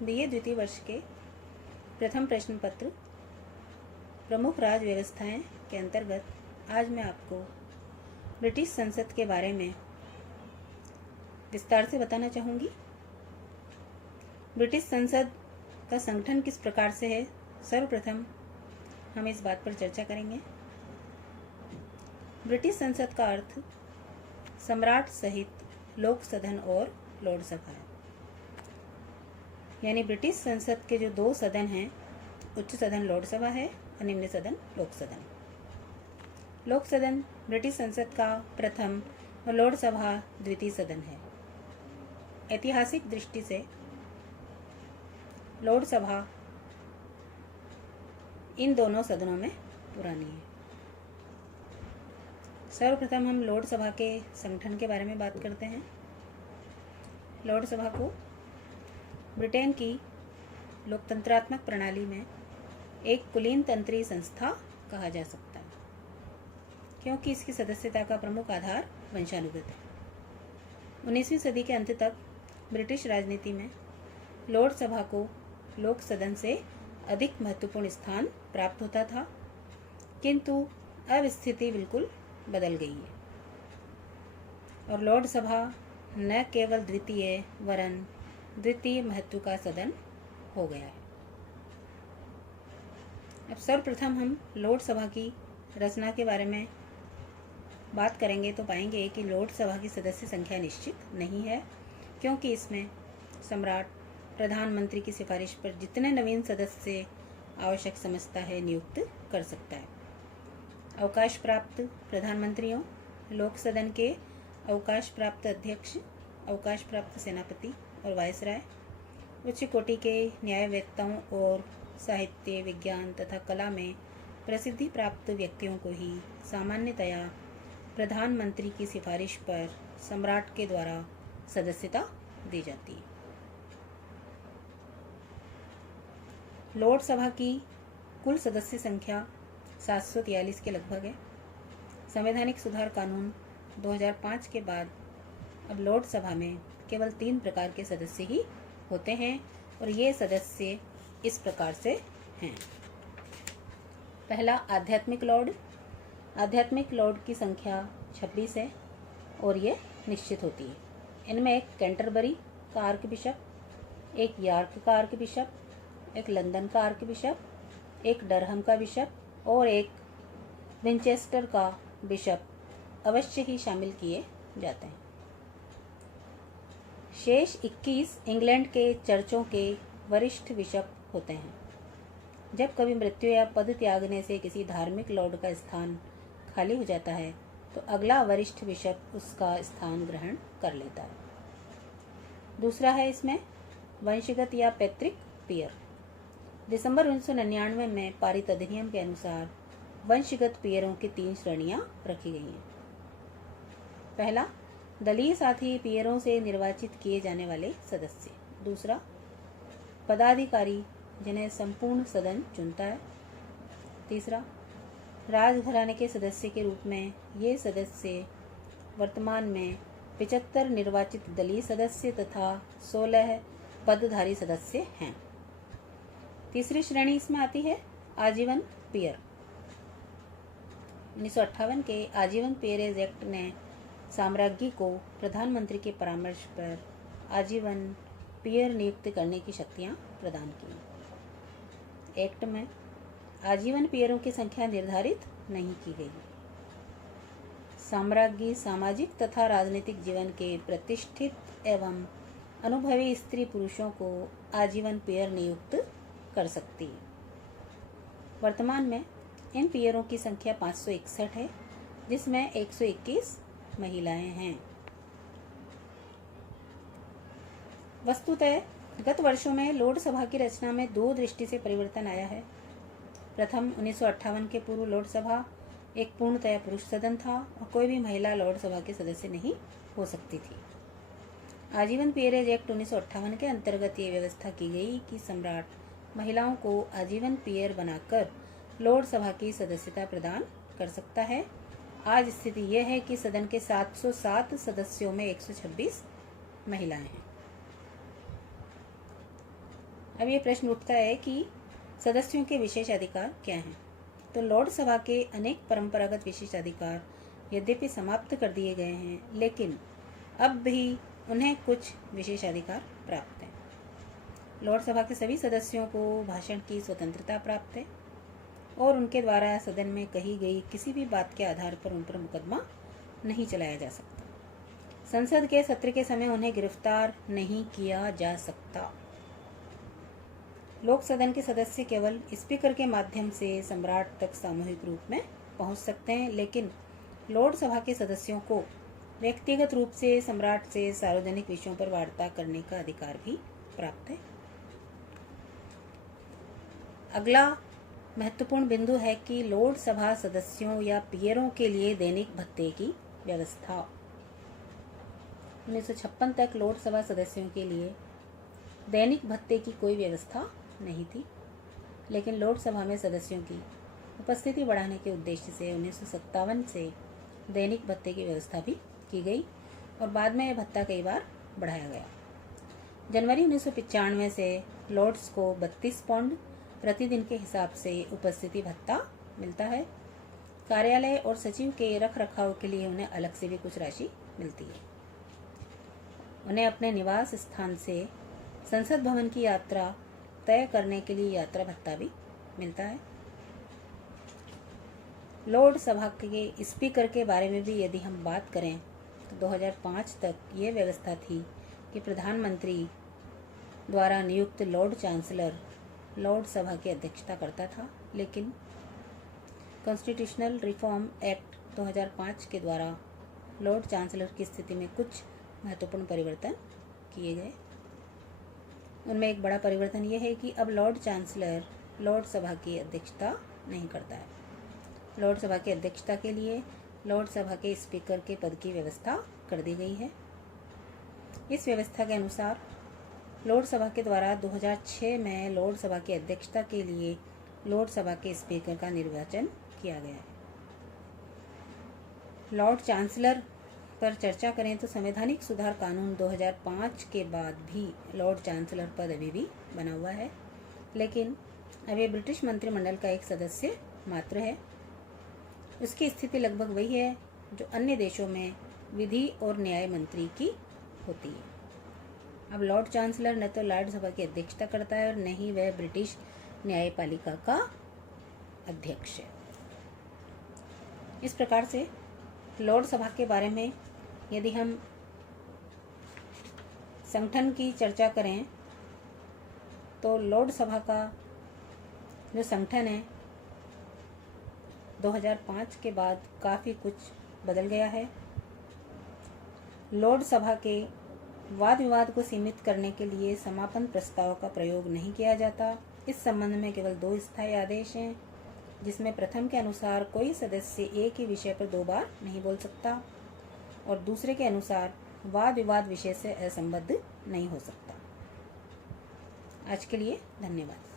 BA द्वितीय वर्ष के प्रथम प्रश्न पत्र प्रमुख राज्य व्यवस्थाएं के अंतर्गत आज मैं आपको ब्रिटिश संसद के बारे में विस्तार से बताना चाहूँगी। ब्रिटिश संसद का संगठन किस प्रकार से है, सर्वप्रथम हम इस बात पर चर्चा करेंगे। ब्रिटिश संसद का अर्थ सम्राट सहित लोक सदन और लॉर्ड सभा है। यानी ब्रिटिश संसद के जो दो सदन हैं, उच्च सदन लॉर्ड सभा है और निम्न सदन लोक सदन। लोक सदन ब्रिटिश संसद का प्रथम और लॉर्ड सभा द्वितीय सदन है। ऐतिहासिक दृष्टि से लॉर्ड सभा इन दोनों सदनों में पुरानी है। सर्वप्रथम हम लॉर्ड सभा के संगठन के बारे में बात करते हैं। लॉर्ड सभा को ब्रिटेन की लोकतंत्रात्मक प्रणाली में एक कुलीन तंत्रीय संस्था कहा जा सकता है, क्योंकि इसकी सदस्यता का प्रमुख आधार वंशानुगत है। 19वीं सदी के अंत तक ब्रिटिश राजनीति में लॉर्ड सभा को लोक सदन से अधिक महत्वपूर्ण स्थान प्राप्त होता था, किंतु अब स्थिति बिल्कुल बदल गई है और लॉर्ड सभा न केवल द्वितीय वरन द्वितीय महत्व का सदन हो गया है। अब सर्वप्रथम हम लॉर्ड सभा की रचना के बारे में बात करेंगे तो पाएंगे कि लॉर्ड सभा की सदस्य संख्या निश्चित नहीं है, क्योंकि इसमें सम्राट प्रधानमंत्री की सिफारिश पर जितने नवीन सदस्य आवश्यक समझता है नियुक्त कर सकता है। अवकाश प्राप्त प्रधानमंत्रियों, लोक सदन के अवकाश प्राप्त अध्यक्ष, अवकाश प्राप्त सेनापति और वायसराय, उच्च कोटि के न्यायवेत्ताओं और साहित्य, विज्ञान तथा कला में प्रसिद्धि प्राप्त व्यक्तियों को ही सामान्यतया प्रधानमंत्री की सिफारिश पर सम्राट के द्वारा सदस्यता दी जाती है। लॉर्ड सभा की कुल सदस्य संख्या 743 के लगभग है। संवैधानिक सुधार कानून 2005 के बाद अब लॉर्ड सभा में केवल 3 प्रकार के सदस्य ही होते हैं और ये सदस्य इस प्रकार से हैं। पहला, आध्यात्मिक लॉर्ड। आध्यात्मिक लॉर्ड की संख्या 26 है और ये निश्चित होती है। इनमें एक कैंटरबरी का आर्क बिशप, एक यॉर्क का आर्क बिशप, एक लंदन का आर्क बिशप, एक डरहम का बिशप और एक विंचेस्टर का बिशप अवश्य ही शामिल किए जाते हैं। शेष 21 इंग्लैंड के चर्चों के वरिष्ठ बिशप होते हैं। जब कभी मृत्यु या पद त्यागने से किसी धार्मिक लॉर्ड का स्थान खाली हो जाता है तो अगला वरिष्ठ बिशप उसका स्थान ग्रहण कर लेता है। दूसरा है इसमें वंशगत या पैतृक पियर। दिसंबर 1999 में पारित अधिनियम के अनुसार वंशगत पियरों की 3 श्रेणियां रखी गई हैं। पहला, दलीय साथी पियरों से निर्वाचित किए जाने वाले सदस्य। दूसरा, पदाधिकारी जिन्हें संपूर्ण सदन चुनता है। तीसरा, राजघराने के सदस्य के रूप में ये सदस्य वर्तमान में 75 निर्वाचित दलीय सदस्य तथा 16 पदधारी सदस्य हैं। तीसरी श्रेणी इसमें आती है आजीवन पियर। 1958 के आजीवन पियरेज एक्ट ने साम्राज्ञी को प्रधानमंत्री के परामर्श पर आजीवन पियर नियुक्त करने की शक्तियां प्रदान की। एक्ट में आजीवन पियरों की संख्या निर्धारित नहीं की गई। साम्राज्ञी सामाजिक तथा राजनीतिक जीवन के प्रतिष्ठित एवं अनुभवी स्त्री पुरुषों को आजीवन पियर नियुक्त कर सकती है। वर्तमान में इन पियरों की संख्या 561 है, जिसमें 121 महिलाएं हैं। वस्तुतः गत वर्षों में लॉर्ड सभा की रचना में 2 दृष्टि से परिवर्तन आया है। प्रथम, 1958 के पूर्व लॉर्ड सभा एक पूर्णतया पुरुष सदन था और कोई भी महिला लॉर्ड सभा के सदस्य नहीं हो सकती थी। आजीवन पियरेज एक्ट 1958 के अंतर्गत ये व्यवस्था की गई कि सम्राट महिलाओं को आजीवन पियर बनाकर लॉर्ड सभा की सदस्यता प्रदान कर सकता है। आज स्थिति यह है कि सदन के 707 सदस्यों में 126 महिलाएं हैं। अब ये प्रश्न उठता है कि सदस्यों के विशेष अधिकार क्या हैं। तो लॉर्ड सभा के अनेक परंपरागत विशेष अधिकार यद्यपि समाप्त कर दिए गए हैं, लेकिन अब भी उन्हें कुछ विशेष अधिकार प्राप्त हैं। लॉर्ड सभा के सभी सदस्यों को भाषण की स्वतंत्रता प्राप्त है और उनके द्वारा सदन में कही गई किसी भी बात के आधार पर उन पर मुकदमा नहीं चलाया जा सकता। संसद के सत्र के समय उन्हें गिरफ्तार नहीं किया जा सकता। लोक सदन के सदस्य केवल स्पीकर के माध्यम से सम्राट तक सामूहिक रूप में पहुंच सकते हैं, लेकिन लॉर्ड सभा के सदस्यों को व्यक्तिगत रूप से सम्राट से सार्वजनिक विषयों पर वार्ता करने का अधिकार भी प्राप्त है। अगला महत्वपूर्ण बिंदु है कि लॉर्ड सभा सदस्यों या पीयरों के लिए दैनिक भत्ते की व्यवस्था। 1956 तक लॉर्ड सभा सदस्यों के लिए दैनिक भत्ते की कोई व्यवस्था नहीं थी, लेकिन लॉर्ड सभा में सदस्यों की उपस्थिति बढ़ाने के उद्देश्य से 1957 से दैनिक भत्ते की व्यवस्था भी की गई और बाद में यह भत्ता कई बार बढ़ाया गया। जनवरी 1995 से लॉर्ड्स को 32 पाउंड प्रतिदिन के हिसाब से उपस्थिति भत्ता मिलता है। कार्यालय और सचिव के रख रखाव के लिए उन्हें अलग से भी कुछ राशि मिलती है। उन्हें अपने निवास स्थान से संसद भवन की यात्रा तय करने के लिए यात्रा भत्ता भी मिलता है। लॉर्ड सभा के स्पीकर के बारे में भी यदि हम बात करें तो 2005 तक ये व्यवस्था थी कि प्रधानमंत्री द्वारा नियुक्त लॉर्ड चांसलर लॉर्ड सभा की अध्यक्षता करता था, लेकिन कॉन्स्टिट्यूशनल रिफॉर्म एक्ट 2005 के द्वारा लॉर्ड चांसलर की स्थिति में कुछ महत्वपूर्ण परिवर्तन किए गए। उनमें एक बड़ा परिवर्तन यह है कि अब लॉर्ड चांसलर लॉर्ड सभा की अध्यक्षता नहीं करता है। लॉर्ड सभा की अध्यक्षता के लिए लॉर्ड सभा के स्पीकर के पद की व्यवस्था कर दी गई है। इस व्यवस्था के अनुसार लॉर्ड सभा के द्वारा 2006 में लॉर्ड सभा की अध्यक्षता के लिए लॉर्ड सभा के स्पीकर का निर्वाचन किया गया है। लॉर्ड चांसलर पर चर्चा करें तो संवैधानिक सुधार कानून 2005 के बाद भी लॉर्ड चांसलर पद अभी भी बना हुआ है, लेकिन अब ये ब्रिटिश मंत्रिमंडल का एक सदस्य मात्र है। उसकी स्थिति लगभग वही है जो अन्य देशों में विधि और न्याय मंत्री की होती है। अब लॉर्ड चांसलर न तो लॉर्ड सभा की अध्यक्षता करता है और न ही वह ब्रिटिश न्यायपालिका का अध्यक्ष है। इस प्रकार से लॉर्ड सभा के बारे में यदि हम संगठन की चर्चा करें तो लॉर्ड सभा का जो संगठन है 2005 के बाद काफ़ी कुछ बदल गया है। लॉर्ड सभा के वाद विवाद को सीमित करने के लिए समापन प्रस्ताव का प्रयोग नहीं किया जाता। इस संबंध में केवल 2 स्थायी आदेश हैं, जिसमें प्रथम के अनुसार कोई सदस्य एक ही विषय पर 2 बार नहीं बोल सकता और दूसरे के अनुसार वाद विवाद विषय से असंबद्ध नहीं हो सकता। आज के लिए धन्यवाद।